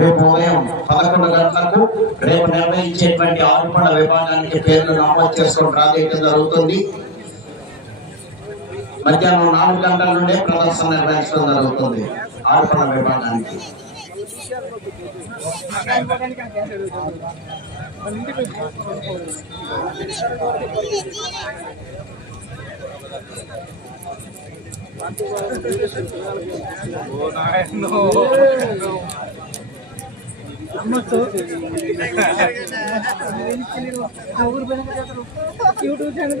రేపు ఉదయం పదకొండు గంటలకు రేపు నిర్ణయించేటువంటి ఆరోపణ విభాగానికి పేర్లు నమోదు చేసుకోవడం డ్రా జరుగుతుంది. మధ్యాహ్నం నాలుగు గంటల నుండే ప్రదర్శన నిర్వహించడం జరుగుతుంది ఆరోపణ విభాగానికి. యూట్యూబ్ ఛానల్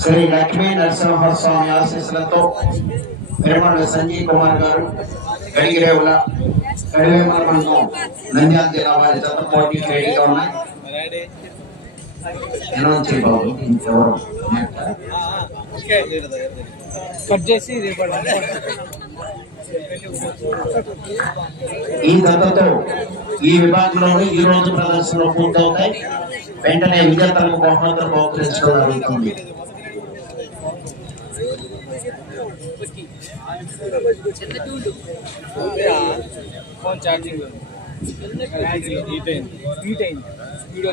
శ్రీ లక్ష్మీ నరసింహ స్వామి ఆశీస్సులతో పెరుమల సంజీవ్ కుమార్ గారు గడిగిరేవుల కడివేమల మండలం నంద్యాల జిల్లా వారి జత పోటీ రెడీగా ఉన్నాయి. బాబు ఇంకెవరు కట్ చేసి ఈ జతతో ఈ విభాగంలోని ఈ రోజు ప్రదర్శనలు పూర్తవుతాయి. వెంటనే విజేతలకు బహుమతులు బహుకరించడం జరుగుతుంది. ఫోన్ ఛార్జింగ్ హీట్ అయింది. హీట్ అయింది. వీడియో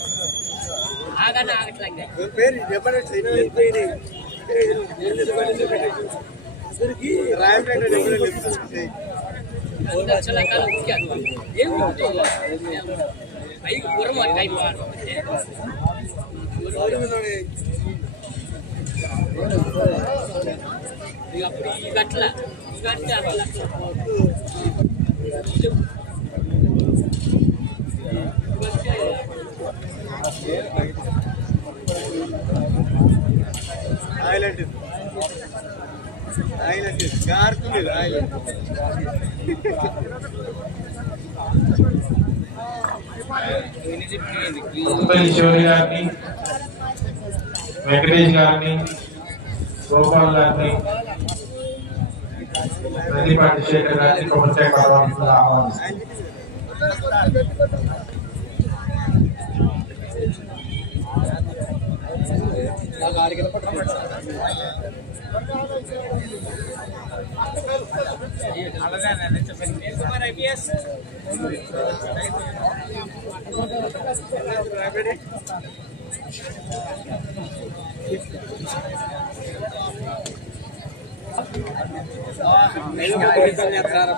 తీసి పవర్ బ్యాంక్ వెళ్తే దీని బాబు బాబు చెప్పిస్తాను గట్ల గట్ల ఐలాండ్ ఐలాండ్ గారుతుంది ఐలాండ్ ముప్పై శివరి గారిని వెంకటేష్ గారిని గోపాల్ గారిని ప్రదీపాటి శేఖర్ గారిని కొబ్బరికాయ పడవలసిందిగా ఆహ్వానిస్తున్నాను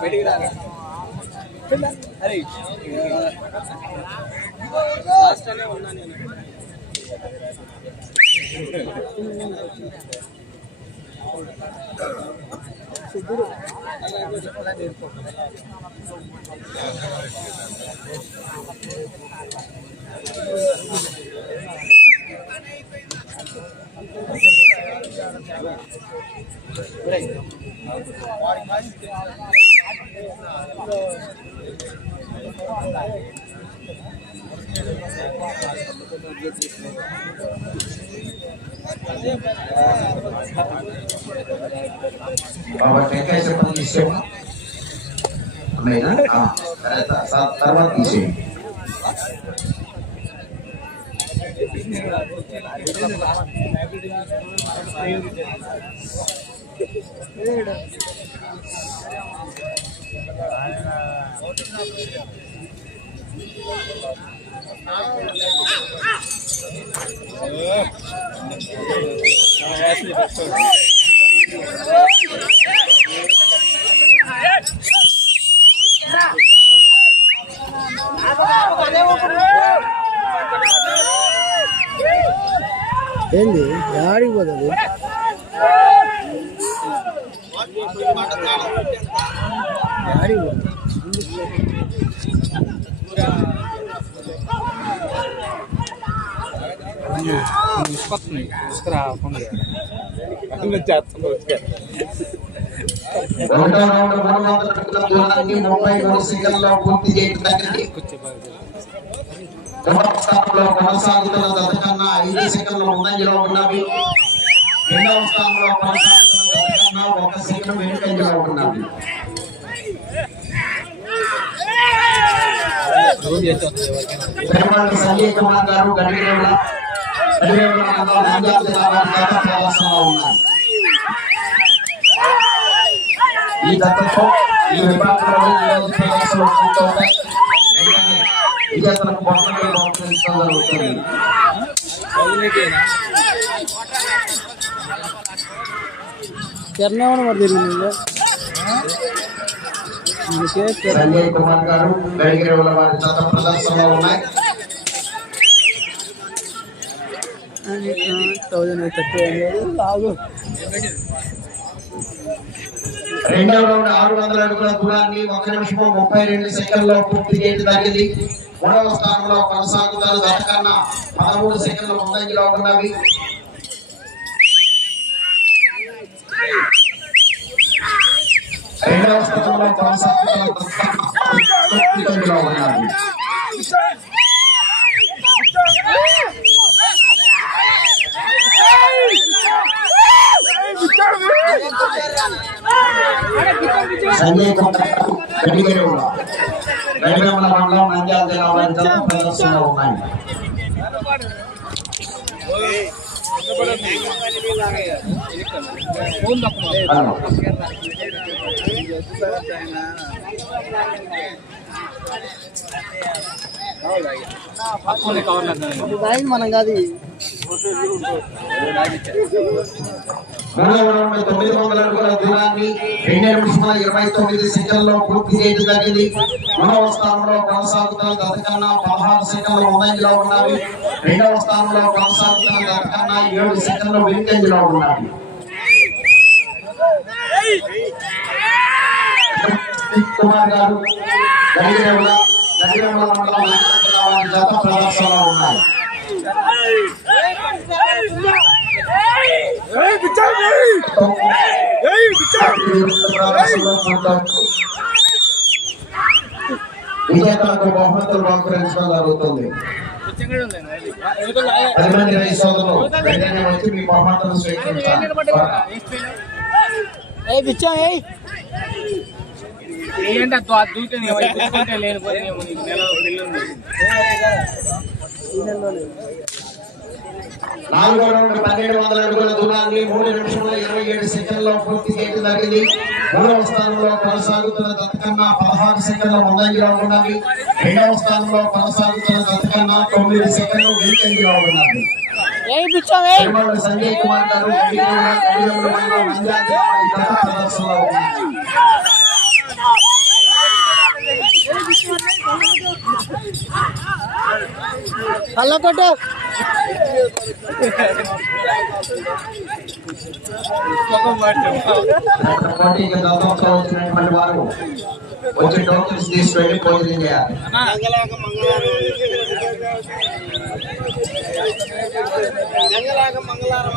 బయటికి రారా అరే లాస్ట్ అనే ఉన్నా నేను. సిద్ధుడు తర్వాత తీసేయండి ఏంది? ఆడికి పోతుంది? ఆడికి పోతుంది? ఇసుకొస్తున్నాయి ఇసుక రాకుండా ఒకటో రౌండ్ మూడు వందల అడుగుల దూరాన్ని ముప్పై మూడు సెకండ్లో పూర్తి చేయడం జరిగింది రెండవ స్థానంలో కొనసాగుతున్న దశ కన్నా ఐదు సెకండ్ల ముందంజలో ఉన్నవి రెండవ స్థానంలో కొనసాగుతున్న దశ కన్నా ఒక సెకండ్ వెనుకంజలో ఉన్నవి పెరుమాళ్ళ సంజయ్ కుమార్ గారు గడివేవుల గడివేవుల మండలం నంద్యాల జిల్లా వారి గత ప్రదర్శనలో ఉన్నారు ఈ దత్తతో ఈ విభాగంలో ఈ రోజు ప్రదర్శనలు పూర్తవుతాయి వెంటనే విజేతలకు బహుమతులు బహుకరించడం జరుగుతుంది. సంజయ్ కుమార్ గారు గడిగిరేవుల వారి గత ప్రదర్శనలో ఉన్నాయి. థౌజండ్ థర్టీ లాగు. రెండవ రౌండ్ ఆరు వందల అడుగుల దూరాన్ని ఒక నిమిషము ముప్పై రెండు సెకండ్లో పూర్తి చేయడం జరిగింది మూడవ స్థానంలో కొనసాగుతారు గత కన్నా పదమూడు సెకండ్ల ముందంజలో ఉన్నవి. రెండవ స్థానంలో కొనసాగుతారు మండలం నంద్యాల జిల్లా ప్రదర్శనలో ఉన్నాయి దానికి మనం కాదు మూడవ రౌండ్ తొమ్మిది వందల అడుగుల దూరాన్ని రెండు నిమిషముల ఇరవై తొమ్మిది సెకండ్లో పూర్తి చేయడం జరిగింది మూడవ స్థానంలో కొనసాగుతున్న పదహారు సెకండ్లు ముందంజలో ఉన్నవి. రెండవ స్థానంలో కొనసాగుతున్న ఏడు సెకండ్లు వెనుకంజలో ఉన్నవి. కుమార్ గారు గడిగిరేవుల గడిగిరేవుల మండలం గత ప్రదర్శనలో ఉన్నాయి విజేతలకు బహుమతులు బహుకరించడం జరుగుతుంది పది మంది రైతు సోదరులు వెంటనే వచ్చి మీ బహుమతులు స్వీకరించాలి ఏ పిచ్చా ఏ ఏంటి అది దూకే దూకుంటే లేనిపోతే నీకు నెల పెళ్ళి ఉంది నాలుగో రౌండ్ పన్నెండు వందల అడుగుల దూరాన్ని మూడు నిమిషముల ఇరవై ఏడు సెకండ్లో పూర్తి చేయడం జరిగింది. మూడవ స్థానంలో కొనసాగుతున్న దత్తకన్నా పదహారు సెకండ్ల ముందంజలో రెండవ స్థానంలో కొనసాగుతున్న దత్తకన్నా తొమ్మిది సెకండ్లు వెనుకంజలో సంజయ్ కుమార్ గారు ప్రదర్శనలో ఉన్నారు అల్ల కొట్టు అక్కడ పోటీకి దత్తతో వచ్చినటువంటి వారు వచ్చి టోకెన్స్ తీసుకెళ్లి భోజనం చేయాలి మంగళవారం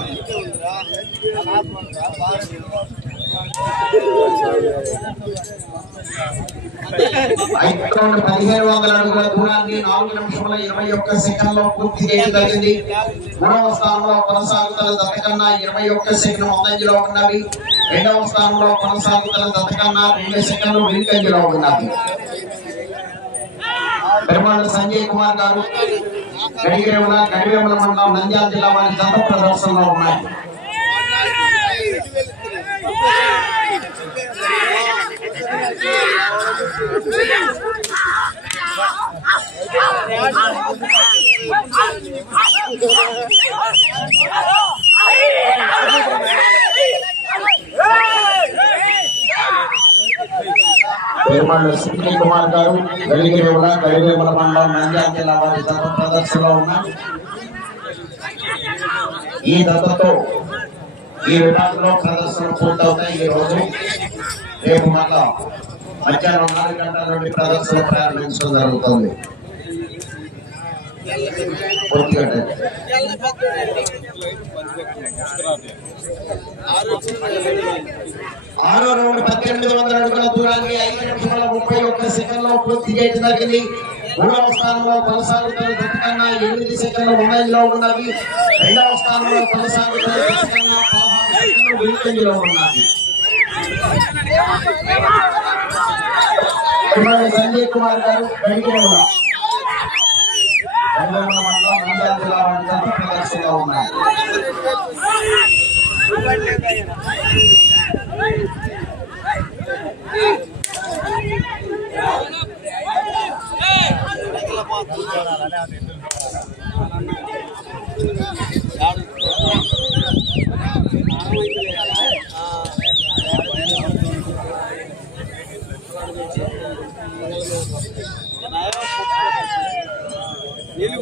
ఐదు పదిహేను వందల అడుగుల దూరాన్ని నాలుగు నిమిషముల ఇరవై ఒక్క సెకండ్లో పూర్తి చేయడం జరిగింది. మూడవ స్థానంలో కొనసాగుతున్న దత్తకన్నా ఇరవై ఒక్క సెకండ్ ముందంజలో ఉన్నవి. రెండవ స్థానంలో కొనసాగుతున్న దత్తకన్నా రెండు సెకండ్లు వెనుకంజలో ఉన్నవి. పెరుమాళ్ళ సంజయ్ కుమార్ గారు గడిగిరేవుల గడివేముల మండలం నంద్యాల జిల్లా వారి జత ప్రదర్శనలో ఉన్నాయి. పెరుమాళ్ళ సంజయ్ కుమార్ గారు గడిగిరేవుల గడివేముల మండలం నంద్యాల జిల్లా వారి దత్త ప్రదర్శనలో ఉన్నాయి ఈ దత్తతో ఈ విభాగంలో ప్రదర్శన పూర్తవుతాయి ఈ రోజు రేపు మళ్ళా మధ్యాహ్నం నాలుగు గంటల నుండి ప్రదర్శన ప్రారంభించడం జరుగుతుంది. ఆరో రౌండ్ పద్దెనిమిది వందల అడుగుల దూరాన్ని ఐదు నిమిషాల ముప్పై ఒక్క సెకండ్లో పూర్తి చేయడం జరిగింది మూడవ స్థానంలో కొనసాగుతున్న దత్తకన్నా ఎనిమిది సెకండ్లు ముందంజలో ఉన్నవి. రెండవ స్థానంలో కొనసాగుతున్న దత్తకన్నా పదహారు సెకండ్లు వెనుకంజలో ఉన్నవి. సంజయ్ కుమార్ గారు బయటలో మండలం నంద్యాల జిల్లా వారి జత ప్రదర్శనలో ఉన్నాయి నీళ్ళు కొట్టాలి అప్పుడు తప్ప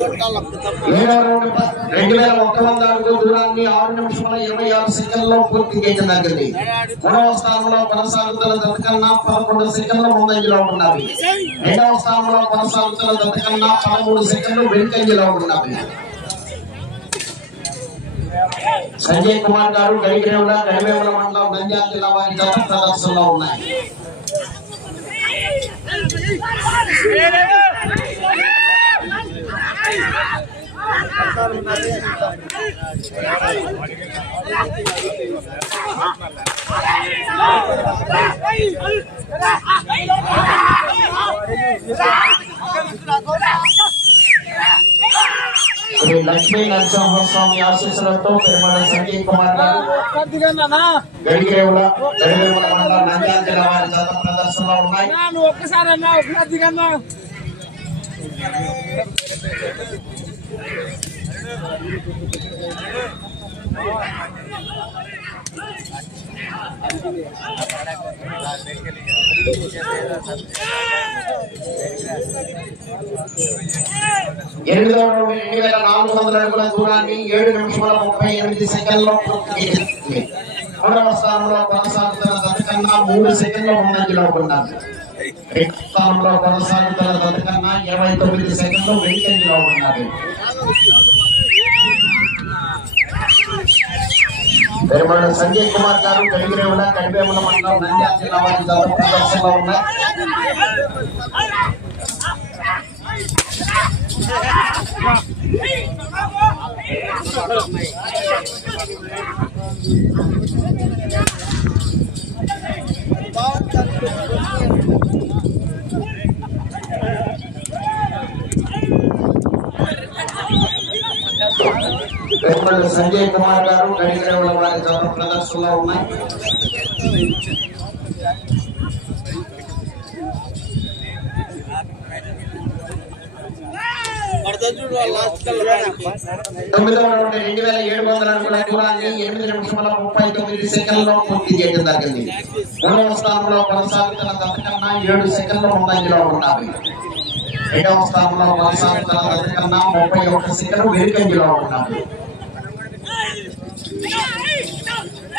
ఏడవ రౌండ్ రెండు వేల ఒక్క వంద అడుగుల దూరాన్ని ఆరు నిమిషముల ఇరవై ఆరు సెకండ్లో పూర్తి చేయడం జరిగింది. మూడవ స్థానంలో కొనసాగుతున్న దత్తకన్నా పదకొండు సెకండ్ల ముందంజలో ఉన్నవి. రెండవ స్థానంలో కొనసాగుతున్న దత్తకన్నా పదమూడు సెకండ్లు వెనుకంజలో ఉన్నవి. సంజయ్ కుమార్ గారు గడిగిరేవుల గడివేముల మండలం నంద్యాల జిల్లా వారి జత ప్రదర్శనలో ఉన్నాయి. శ్రీ లక్ష్మీ నరసింహస్వామి ఆశీస్సులతో పెరుమల సంజయ్ కుమార్ గారు గడికేవుల గడికేవుల మండలం నంద్యాల జిల్లా వారి జాత ప్రదర్శనలో ఉన్నాయి. ఒక్కసారి అన్నా ఒకసారి దిగన్నా. ఎనిమిదవ రౌండ్ రెండు వేల నాలుగు వందల అడుగుల దూరాన్ని ఏడు నిమిషముల ముప్పై ఎనిమిది సెకండ్లో పూర్తి చేసింది మూడవ స్థానంలో కొనసాగుతున్న దత్తకన్నా మూడు సెకండ్ల ముందంజలో ఉన్నారు. రెండవ స్థానంలో కొనసాగుతున్న దత్తకన్నా ఇరవై తొమ్మిది సెకండ్లు వెనుకంజలో ఉన్నారు. పెరుమల సంజయ్ కుమార్ గారు కలిగిరేవుల కలిపేముల మండలం నంద్యాల జిల్లా వారి జత ప్రదర్శనలో ఉన్నాయి పెరుమల సంజయ్ కుమార్ గారు కలిగిరేవుల వారి జత ప్రదర్శనలో ఉన్నాయి. తొమ్మిదవ రౌండ్ రెండు వేల ఏడు వందల అడుగుల దూరాన్ని ఎనిమిది నిమిషముల ముప్పై తొమ్మిది సెకండ్లో పూర్తి చేయడం జరిగింది. మూడవ స్థానంలో కొనసాగుతున్న దత్తకన్నా ఏడు సెకండ్ల ముందంజలో ఉన్నాయి రెండవ స్థానంలో కొనసాగుతున్న దత్తకన్నా ముప్పై ఒక్క సెకండ్ వెనుకంజలో ఉన్నాయి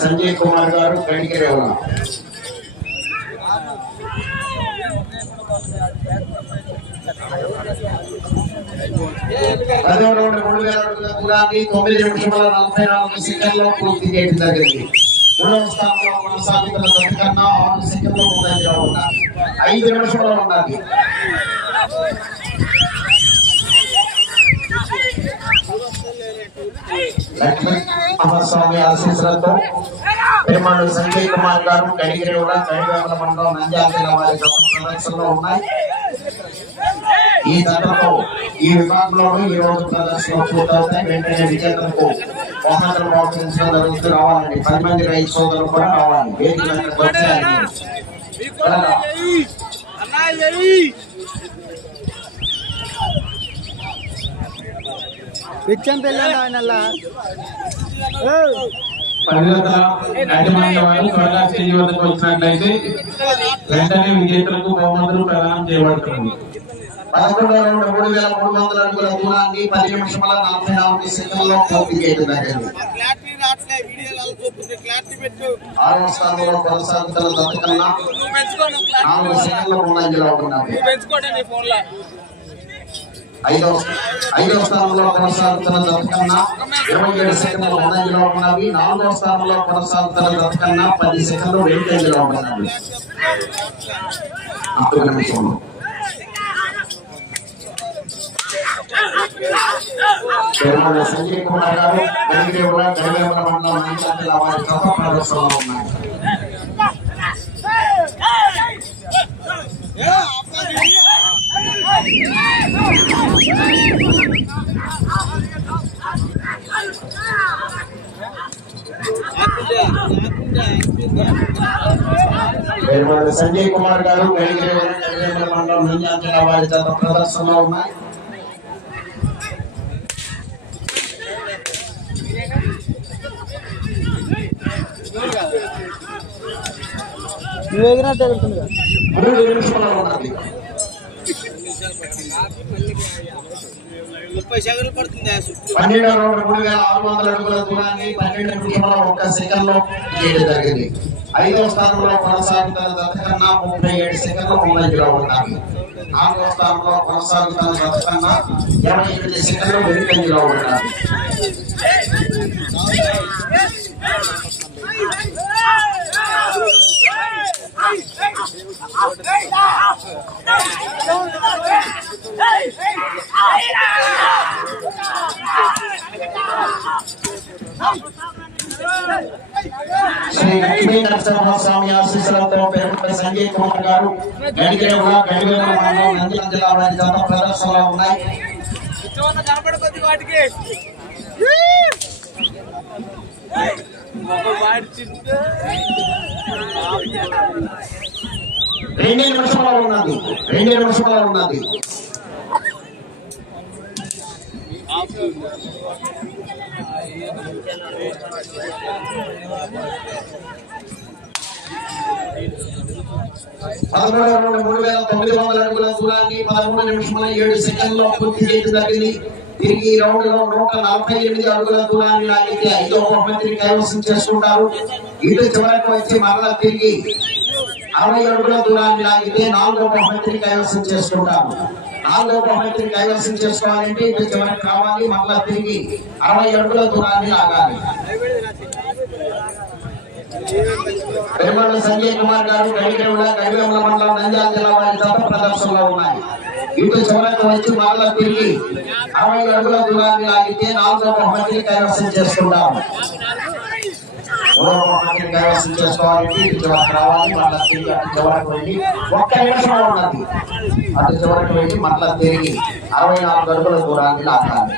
సంజయ్ కుమార్ గారు వెంకటేగౌడ కేవీఎంల పదవ రౌండ్ వేల అడుగుల దూరాన్ని తొమ్మిది నిమిషముల నలభై నాలుగు సెకండ్లో పూర్తి చేయడం జరిగింది. మూడవ స్థానంలో కొనసాగుతున్న కన్నా ఆరు సెకండ్లు ముందంజలో ఉన్నారు ఐదు నిమిషంలో ఉన్నది మహాస్వామి ఆశీస్సులతో పెరుమాళు సంజయ్ కుమార్ గారు కడిగిరి కూడా మండలం నంద్యాల జిల్లా వారి ప్రదర్శనలో ఉన్నాయి. ఈ దశలో ఈ విభాగంలోనూ ఈ రోజు ప్రదర్శన పూర్తవుతాయి. వెంటనే విజేతలకు జరుగుతూ రావాలండి. పది మంది రైతు సోదరులు కూడా రావాలి. వేదిక పిచ్చం ఆయన వారు త్వరగా స్టేజ్ వద్దకు వచ్చినట్లయితే వెంటనే విజేతలకు బహుమతులు ప్రదానం చేయబడుతుంది. రెండు మూడు వేల మూడు వందల అడుగుల దూరాన్ని పది నిమిషముల నలభై నాలుగు సెకండ్లో పూర్తి చేయడం జరిగింది మా స్థానంలో కొనసాగుతున్న దత్త నాలుగు సెకండ్ల ముందంజలో లో ఐదవ ఐదవ స్థానంలో కొనసాగుతున్న దత్తకన్నా ఇరవై ఏడు సెకండ్ల ముందంజలో ఉన్నవి నాలుగవ స్థానంలో కొనసాగుతున్న దత్తకన్నా పది సెకండ్లు వెనుకంజలో ఉన్నవి ఒక్క నిమిషం తిరుమల సంజయ్ కుమార్ గారు వెంకటేశ్వర గడివేమల మండలం నంద్యాల వారి గత ప్రదర్శనలో ఉన్నాయి ఏ, ఆపుతా వెయ్యి. ఆపుతుండే, ఆపుతుండే, ఆపుతుండే. తిరుమల సంజయ్ కుమార్ గారు వెంకటేశ్వర గడివేమల మండలం నంద్యాల వారి గత ప్రదర్శనలో ఉన్నాయి ముప్పై సెకండ్లు పడుతుంది ఆ చుట్టూ పన్నెండు రౌండ్ మూడు వేల ఆరు వందల అడుగుల దూరాన్ని పన్నెండు నిమిషంలో ఒక్క సెకండ్లో చేయడం జరిగింది. ఐదవ స్థానంలో కొనసాగుతున్న దత్తకన్నా ముప్పై ఏడు సెకండ్లు ముందంజలో ఉన్నాయి నాలుగవ స్థానంలో కొనసాగుతున్న దత్తకన్నా ఇరవై ఎనిమిది సెకండ్లు వెనుకంజలో ఉన్నాయి శ్రీ లక్ష్మీ నరసింహస్వామి ఆశీస్సులతో పేరుపై సంజయ్ కుమార్ గారు గడిగేవ గడివేవ మండలం నంద్యాల జిల్లా వారి ప్రదర్శనలో ఉన్నాయి. కనపడకొద్ది వాటికి వాడి రెండు నిమిషంలో ఉన్నది రెండు నిమిషంలో ఉన్నది పదమూడు రెండు మూడు వేల తొమ్మిది వందల అడుగుల దూరాన్ని పదమూడు నిమిషముల ఏడు సెకండ్లో పూర్తి చేయడం జరిగింది. తిరిగి రౌండ్లో నూట నలభై ఎనిమిది అడుగుల దూరాన్ని లాగితే ఐదో బహుమతిని కైవసం చేసుకుంటారు. ఇటు చివరకు వచ్చి మరలా తిరిగి అరవై అడుగుల దూరాన్ని లాగితే నాలుగో బహుమతిని కైవసం చేసుకుంటాము. నాలుగో బహుమతిని కైవసం చేసుకోవాలంటే ఇటు చివరికి రావాలి మళ్ళా తిరిగి అరవై అడుగుల దూరాన్ని లాగాలి. పెరుమల సంజయ్ కుమార్ గారు గడిగడ గడివేముల మండలం నంద్యాల జిల్లా వారి తప్ప ప్రదర్శనలో ఉన్నాయి. ఇటు చివరకు వచ్చి మరలా తిరిగి అరవై అడుగుల దూరాన్ని లాగితే నాలుగో బహుమతిని కైవసం చేసుకుంటాము. మూడవ బహుమతిని కైవసం చేసుకోవాలంటే ఇటు చివరకు రావాలి మరలా తిరిగి అటు చివరకు వెళ్ళి ఒక్క నిమిషంలో ఉన్నది అటు చివరికి వెళ్ళి మరలా తిరిగి అరవై నాలుగు అడుగుల దూరాన్ని లాగాలి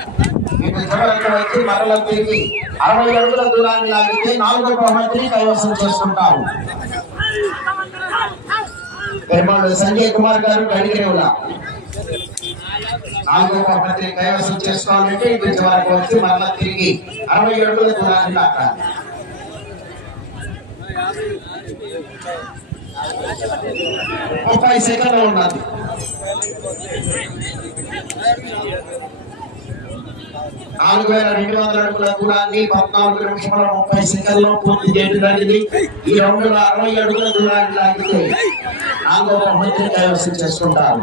ఇటు చివరకు వచ్చి మరలా తిరిగి అరవై అడుగుల దూరాన్ని లాగితే నాలుగో బహుమతిని కైవసం చేసుకుంటారు పెరుమాళ్ళు సంజయ్ కుమార్ గారు గడిగిరేవుల నాలుగో బహుమతిని కైవసం చేసుకోవాలంటే ఇటు చివరికి వచ్చి మరలా తిరిగి అరవై అడుగుల దూరాన్ని లాగాలి ముప్పై సెకండ్లు ఉన్నది నాలుగు వేల రెండు వందల అడుగుల దూరాన్ని పద్నాలుగు నిమిషాల ముప్పై సెకండ్లో పూర్తి చేయడం జరిగింది. ఈ రౌండ్లో అరవై అడుగుల దూరాన్ని లాగితే నాలుగో బహుమతిని కైవసం చేసుకుంటారు.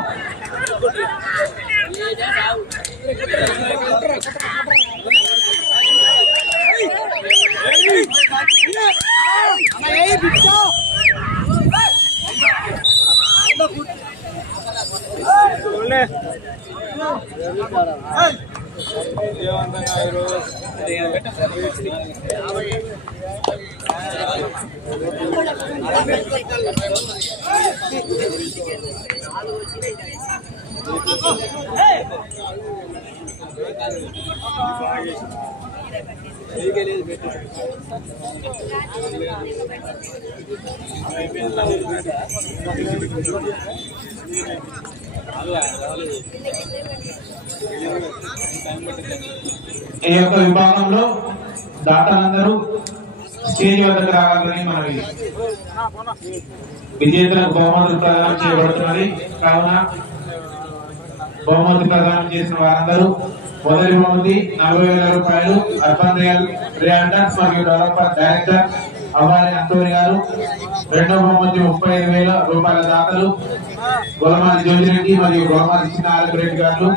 Hey! ఈ యొక్క విభాగంలో దాతలందరూ స్టేజ్ వద్దకు రావాలని మనవి. విజేతలకు బహుమతులు ప్రదానం చేయబడుతున్నది. కావున బహుమతి ప్రదానం చేసిన వారందరూ మొదటి బహుమతి నలభై వేల రూపాయలు అర్బన్ రియల్ రియాల్టర్స్ మరియు డెవలపర్ డైరెక్టర్ అవ్వాలి అంటోని గారు. రెండవ బహుమతి ముప్పై ఐదు వేల రూపాయల దాతలు గొలమాది జోజిరెడ్డి మరియు గొలమాది చిన్న ఆలపిరెడ్డి గారు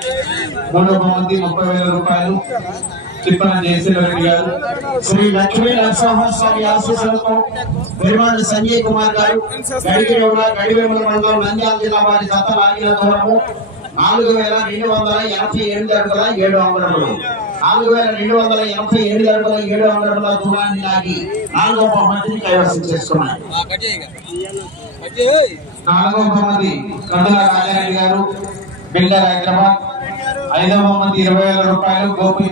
మూడవ బహుమతి ముప్పై వేల రూపాయలు తిప్పన జయశీలరెడ్డి గారు. శ్రీ లక్ష్మీ నరసింహస్వామి ఆశీస్సులతో పెరుమాళ్ళు సంజయ్ కుమార్ గారు గడిగిరేవుల గడివేముల మండలం నంద్యాల జిల్లా వారి జత లాగిన దూరము. నాలుగు వేల రెండు వందల ఎనభై ఎనిమిది అడుగుల ఏడు అంగుళములు నాలుగు వేల రెండు వందల ఎనభై ఎనిమిది అడుగుల ఏడు అంగుళముల దూరాన్ని లాగి నాలుగో బహుమతిని కైవసం చేసుకున్నాయి. కట్ చేయగా బహుమతి కందుల రాజారెడ్డి గారు బిల్డర్ హైదరాబాద్ ఐదవ బహుమతి ఇరవై వేల రూపాయలు గోపి